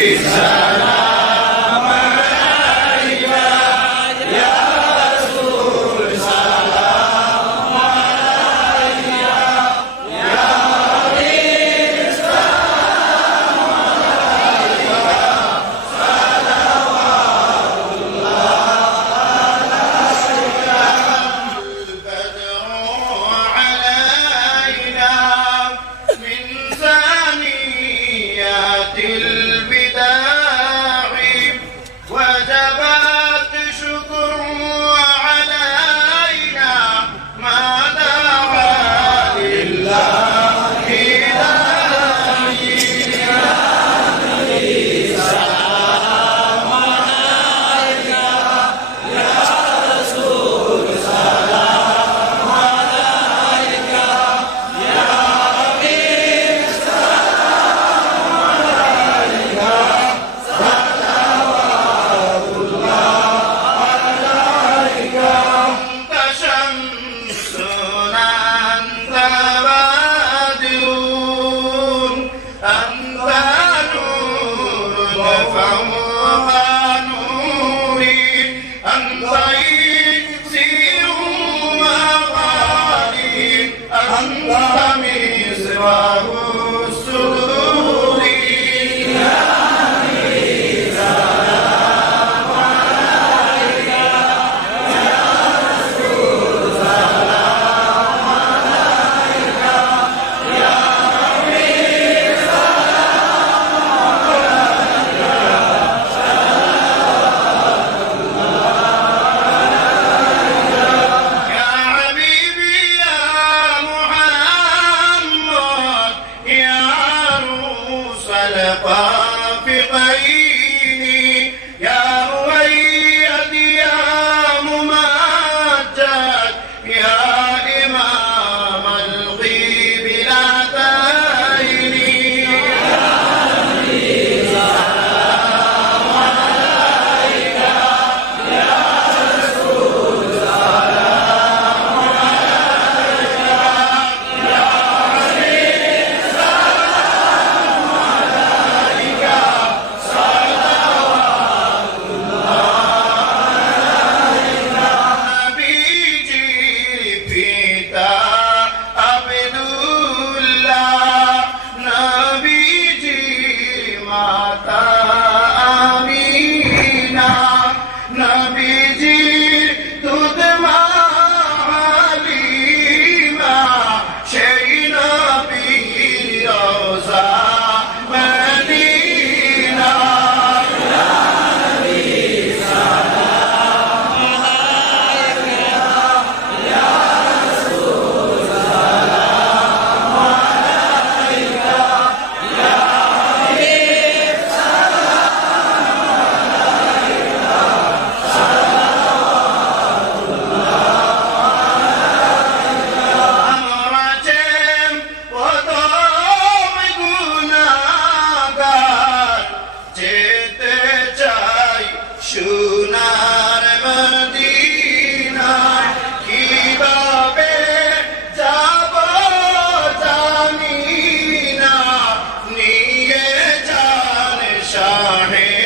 السلام عليك يا رسول سلام عليك يا حبيب سلام عليك صلوات الله عليك البدر علينا من ثنيات الله शाहे